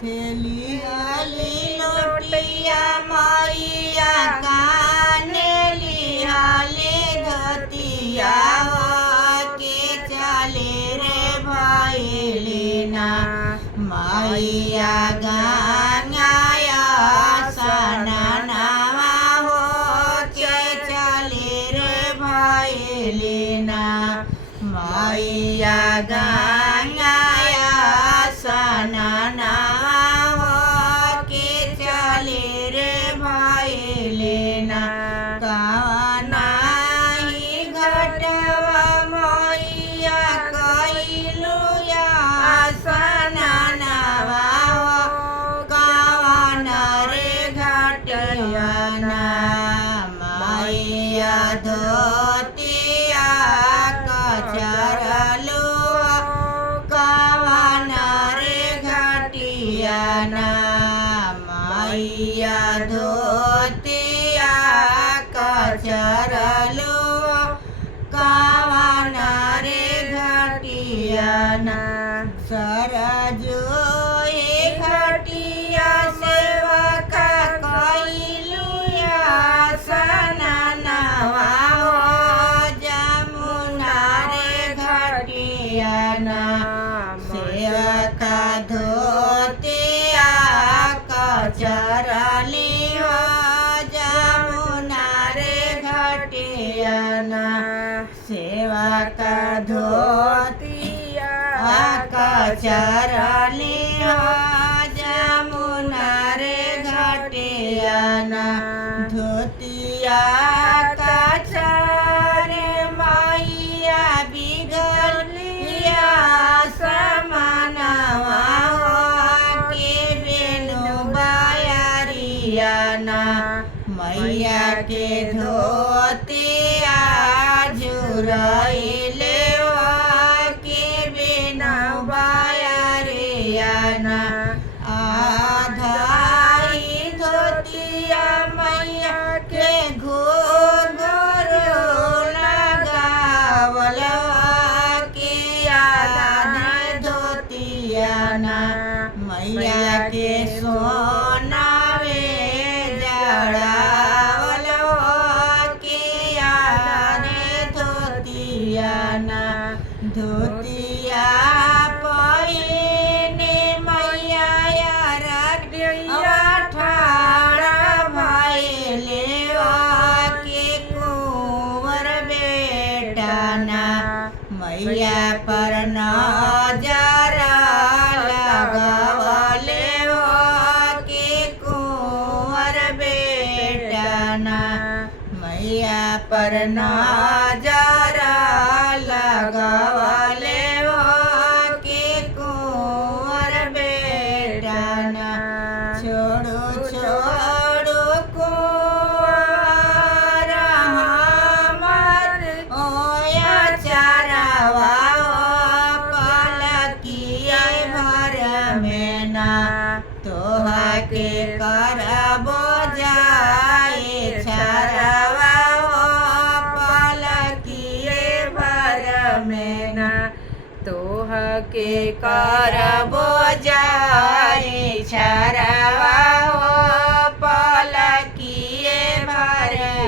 थेली हाली लोटिया मैया काने लिहाले धतिया के चले रे भैलिना मैया गंगाया सननावा हो के चले रे भैलिना मैया गंगाया सननावा हो के चले रे भैलिना कवनाही घटवा मैया कइलुया सननावा हो कवन रे घटियाना मैया धोतिया कचरलु कवन रे घटियाना मैया धोतिया कचरलु कवन रे घटियाना सरजो घटिया सेवा का कइलुया सननावा हो जमुना रे घटियाना सेवा का धोतिया कचरली हो जमुना रे घटियाना सेवा का धोतिया कचरली हो जमुना रे घटियाना धोतिया कचरे मैया बिगलिया समानवा हो के बेनु बायरियाना मैया के धोतिया झुरइले हो के बेनु बायरियाना आधाई धोतिया मैया के घोर लगावल के आधा धोतियाना मैया के सोनावे जड़ावल के आधे धोतियाना धोतिया पहिने मैया ठाड़ा भइले के कुंवर बेटाना मैया पर नजर लगवले के कुंवर बेटाना मैया पर नजर लगवले के कुंवर बेटाना छोड़ो छोड़ो कुंवर हमर ओया चरवा पलकिया भर में ना तोहा के करबो जाए चरवा पलकिए भर में ना तोहा के करबो जाए चरवा